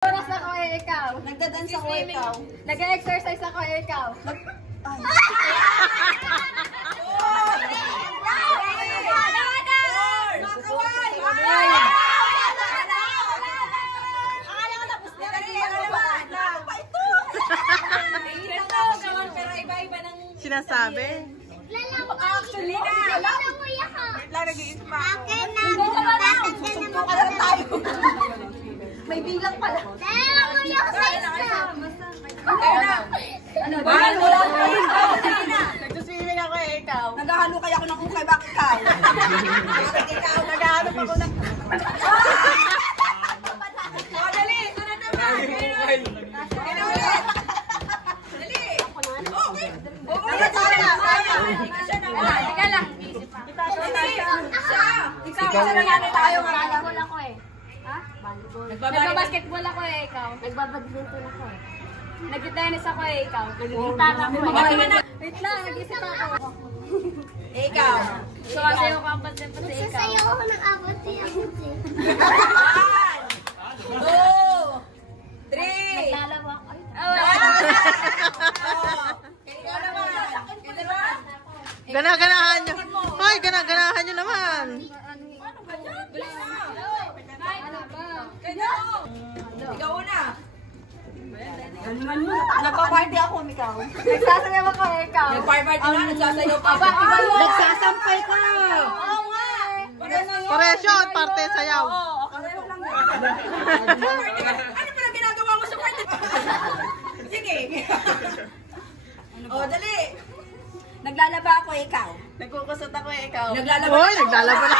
Oras ako ikaw. Nagda-dance ako ikaw. Nag-exercise ako ikaw. Sinasabi? Actually na. Nag-iisip pa ako. May bilang pala. Nagsuswimming ako ikaw. Naghahalo kaya ako ng ukay. Bakit ikaw? Bakit ikaw? Naghahanap ako ng... Dali! Sunod naman! Teka lang. Ikaw na nga tayo. Volleyball ako eh. Ha? Volleyball. Nagbabasketball ako eh, ikaw. Nagbabadminton ako eh. Nag-tennis ako eh, ikaw. Nag-gitara ako eh. Wait lang, nag-isip ako. Ikaw. Sumasayo ka ang pansin pa sa ikaw. Nagsasayaw ako ng abot-abot eh. 1, 2, 3. Naglalaba ako. Ikaw naman. Ikaw naman. Gana-ganahan nyo. Hoy, gana-ganahan nyo naman. Ikaw una. Nagpa-party ako, ikaw. Nagsasayaw ako eh, ikaw. Nag-party na, nagsasayaw pa. Nagsasampay ka. Oo nga. Pares yun, parte sayaw. Pareho lang yun. Ano pala ginagawa mo sa party? Sige. O, dali. Naglalaba ako, ikaw. Nagkukusot ako eh, ikaw. Naglalaba Hoy, naglalaba na.